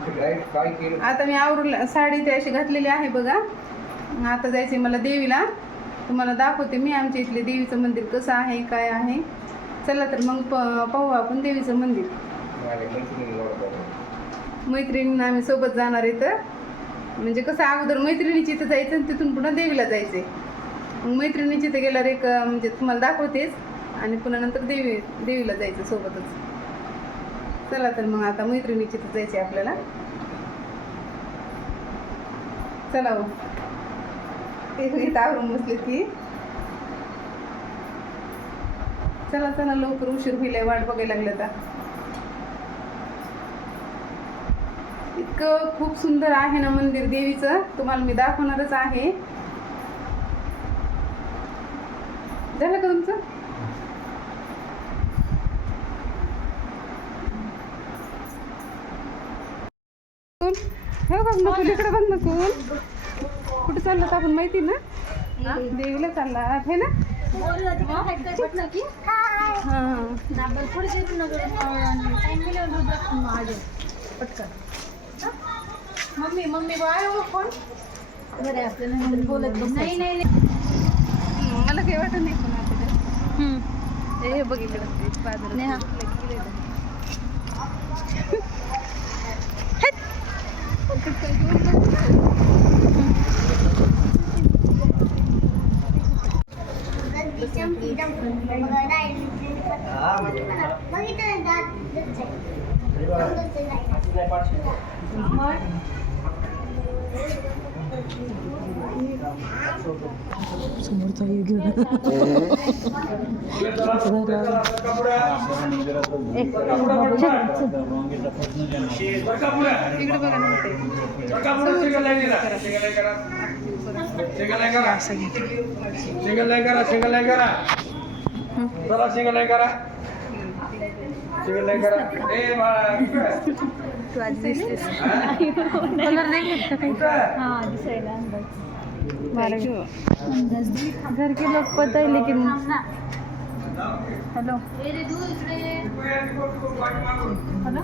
आता मी आवरून साडी ते अशी घातलेली आहे बघा. आता जायचे मला देवीला. तुम्हाला दाखवते मी आमच्या इथले देवीचं मंदिर कसं आहे काय आहे. चला तर मग पाहू आपण देवीचं मंदिर. मैत्रिणींना आम्ही सोबत जाणार आहे. तर म्हणजे कसं अगोदर मैत्रिणीची इथं जायचं आणि तिथून पुन्हा देवीला जायचंय. मग मैत्रिणीची इथं गेल्यावर एक म्हणजे तुम्हाला दाखवतेच आणि पुन्हा नंतर देवीला जायचं सोबतच. चला तर मग आता मैत्रिणीची इथं जायचं आपल्याला. चला हो ते इथं आवरून बसले ती. चला चला लवकर उशीर होईल वाट बघायला लागलं तर. इतकं खूप सुंदर आहे ना मंदिर देवीचं. तुम्हाला मी दाखवणारच आहे. झालं का तुमचं? हो बघ नको इकडे बघ नको. कुठे चाललं तर आपण माहिती ना. देवीला चालला आहे ना. मम्मी मम्मी फोन बोलत नाही नाही मला काही वाटत नाही कोणा. हे बघ इकडे बाजार समोरचा इकडे बघा कलर नाही घेतला काही. घर के लोग पता है लेकिन हेलो हेलो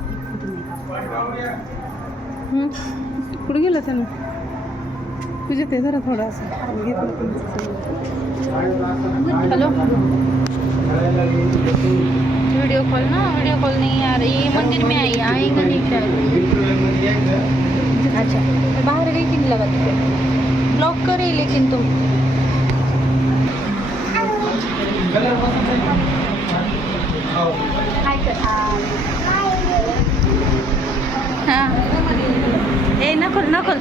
कुठे गेलं त्यानं. तुझे ते जरा थोडासा हेलो वीडियो कॉल नहीं आ रही. ये मंदिर में आएगा नहीं क्या. अच्छा बाहर गई कि नहीं लगा तुझे. ब्लॉक करे लेकिन तुम हाँ ए नको नको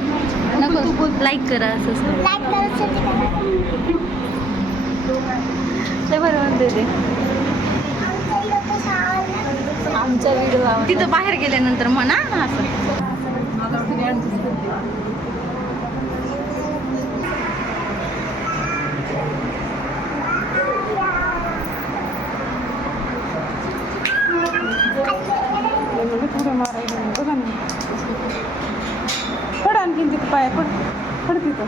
नको लाईक करा. असं बरं म्हणते ते आमचा व्हिडिओ तिथं बाहेर गेल्यानंतर म्हणा असं. थोडं मारायला बघा ना. पड आणखीन तिथं पाय पड तिथं.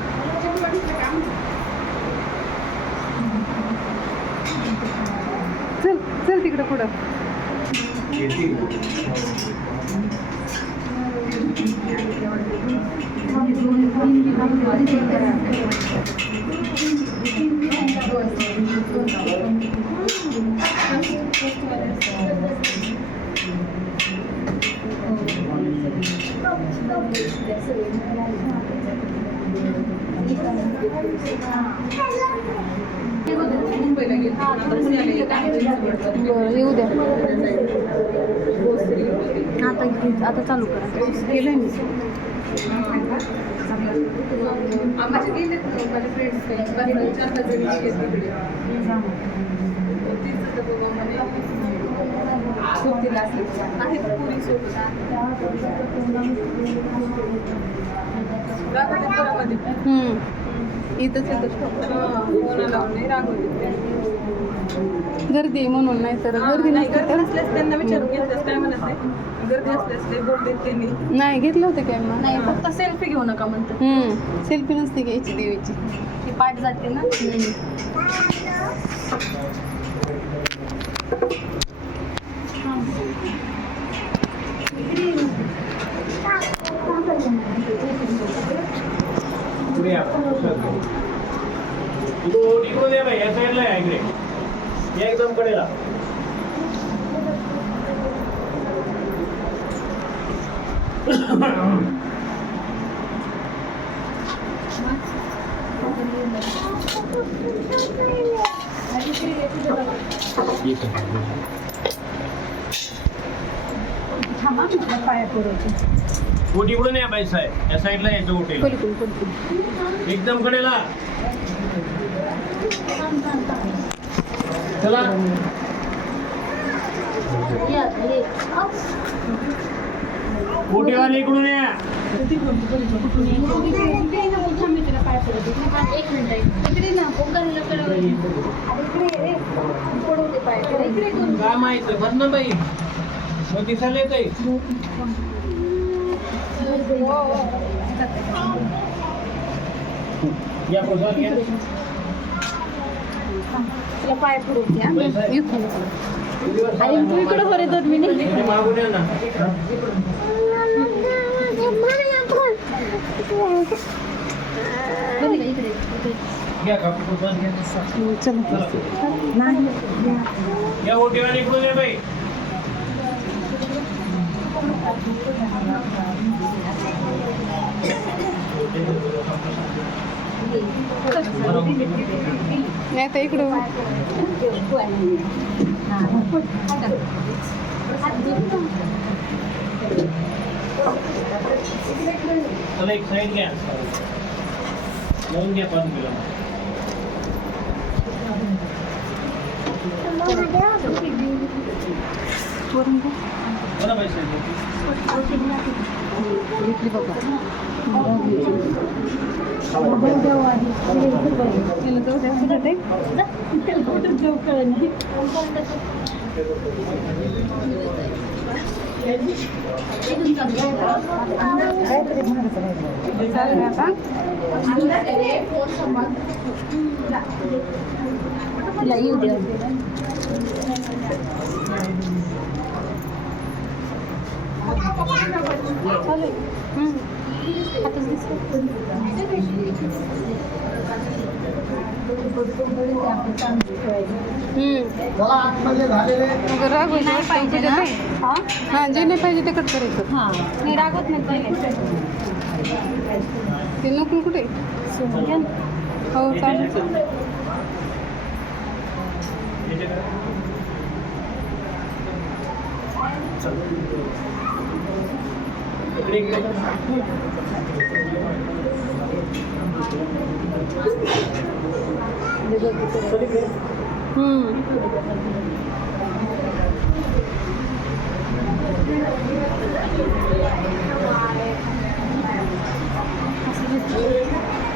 चल चल तिकडं पुढं. येऊ द्या आता चालू करा. केलं मी माझे गेले माझे फ्रेंड्स सोबतीला आहेत पुरी सोबत इथंच गर्दी म्हणून नाही तर गर्दी नसल्यास त्यांना विचारून घेतल्यास काय म्हणत नाही. गर्दी असल्यास ते बोलते त्यांनी नाही घेतलं होतं काय मग नाही फक्त सेल्फी घेऊ नका म्हणतात. सेल्फी नसते घ्यायची देवीची ती पाठ जाते ना. या साईडला आहे इकडे, या एकदम कडेला. ओटी इकडून या बाई साहेब, या साईडला यायचं ओटी एकदम कडेला. चला ओटीवाले इकडून या. काय माहित भर ना बाई, मग दिसायला येत आहे. या प्रसाद घ्या. पाय पडून घ्या. आणि तू इकडे बरे 2 मिनिट मागून या ना. घ्या काकू प्रसाद घ्या. या ओटीवाले इकडून या बाई. नाही तर इकडं चला एक साईड घ्या, लावून घ्या 5 किलो. बरं बाई साहेब. हां जे नाही पाहिजे ते कट करायचं. हां नाही रागवत नाही पहिले ते नको कुठे हो चालेल.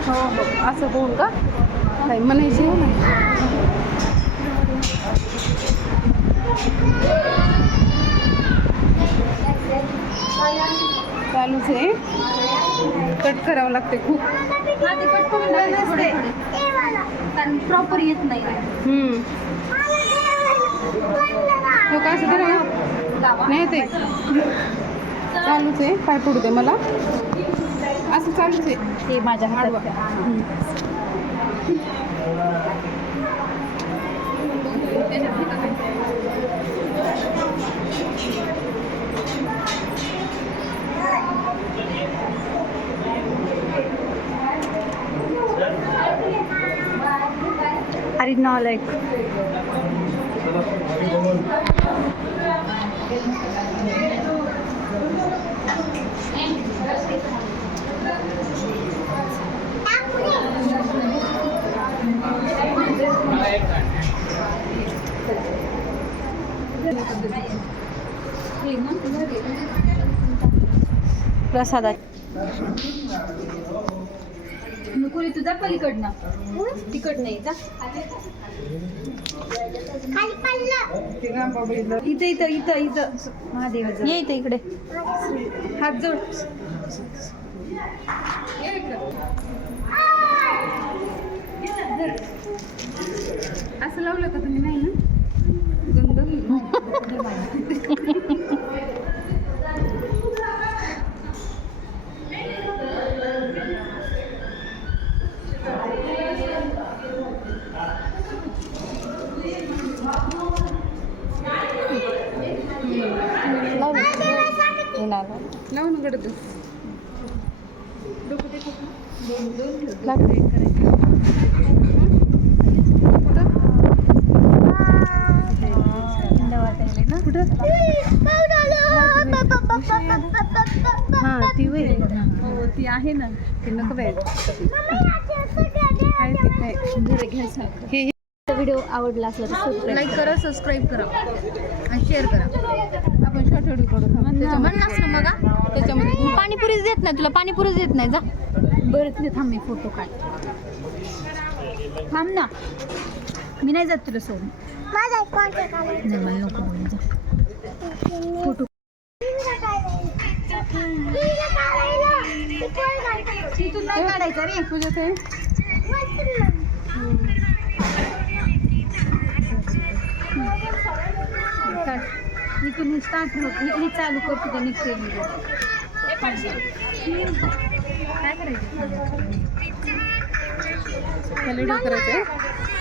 हो हो असं होऊन का काही म्हणायची हो ना. चालूच आहे, कट करावं लागते खूप. कारण प्रॉपर येत नाही. हो का असं तर नाही ते चालूच आहे. काय पडू दे मला असं चालूच आहे ते माझ्या हाडवा. अरे नालायक. प्रसादात नको तुझा पलीकडनं तिकड नाही जा. इथं इथं इथं इथं महादेवाचं ये इथं इकडे हात जोड. असं लावलं का तुम्ही नाही ना लाव ना गडद हा ती वय ती आहे ना. ती नको बाय हे व्हिडिओ आवडला असला तर सबस्क्राईब लाईक करा सबस्क्राईब करा आणि शेअर करा. आपण शॉर्ट व्हिडिओ करू म्हणलास ना मग त्याच्यामध्ये पाणीपुरीच देत नाही तुला, पाणीपुरीच देत नाही जा. बरं तुझे थांब, मी फोटो काढ. थांब ना, मी नाही जात तुला सोडून. नाही मला नको बोलू, जा. फोटो तिथून नाही काढायचा रे तुझ्या ते इथून स्टार्ट होत हे चालू करतो ते निघते व्हिडिओ. काय करायचं व्हिडिओ करायचे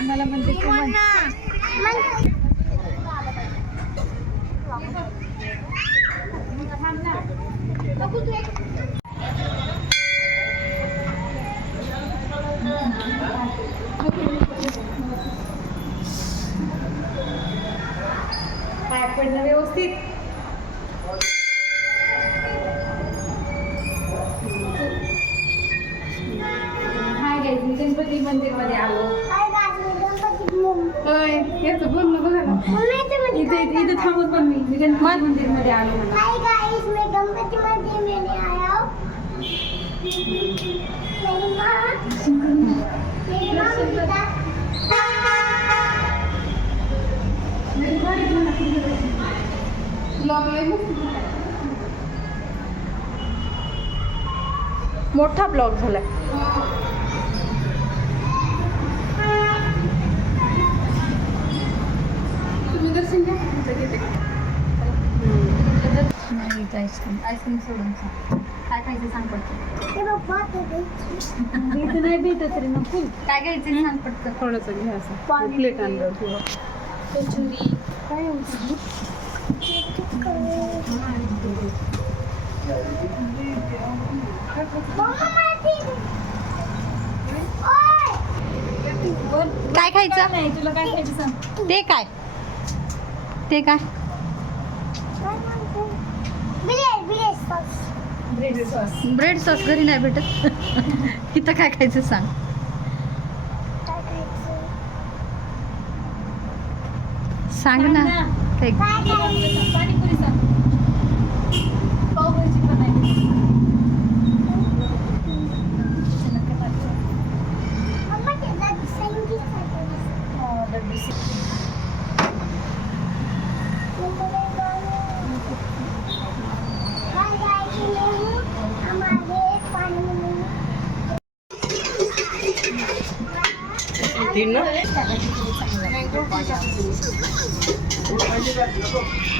मला म्हणते तू म्हण. पाय पडलं व्यवस्थित. हाय गाईज, मी गणपती मंदिरमध्ये आलो. होय याचं बोलणं बघा ना. इथे थांबून पण मी गणपती मंदिरमध्ये आलो म्हणा. हाय गाइस, मैं गणपति मंदिर में आया हूँ. मेरी माँ मोठा ब्लॉग झालाय. तुम्ही दर्शन घ्या. नाही आईस्क्रीम सोडून सांग. काय खायचं सांग पडतं. ये बहुत है. इथं नाही भेटत रे मग फुल. काय खायचं सांग पडतं. थोडंसं घ्या असं प्लेट आणलं किंवा कचोरी काय होतं. काय खायचं नाही तुला, काय खायचं सांग. ते काय ते काय ब्रेड सॉस घरी नाही भेटत. इथं काय खायचं सांग. सांग ना काय. पाणीपुरी सांग. पावभाजी पण आहे.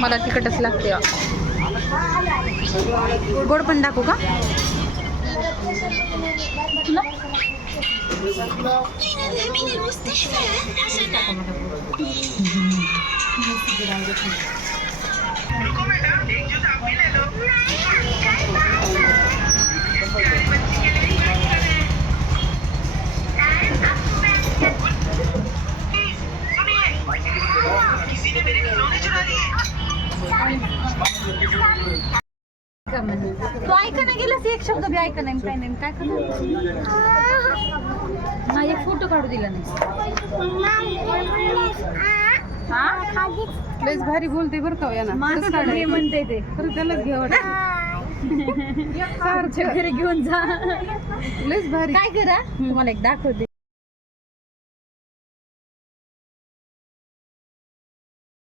मला तिखटच लागते. गोड पण टाकू का तुला. तू ऐका ना गेलास एक शब्द बी ऐका नाही काय नाही. काय करणार. हा एक फोटो काढू दिला नाही. लयच भारी बोलते बरं का या ना. माझं म्हणते ते खरं त्यालाच घ्यावं घरी घेऊन जा. लयच भारी. काय करा तुम्हाला एक दाखवते.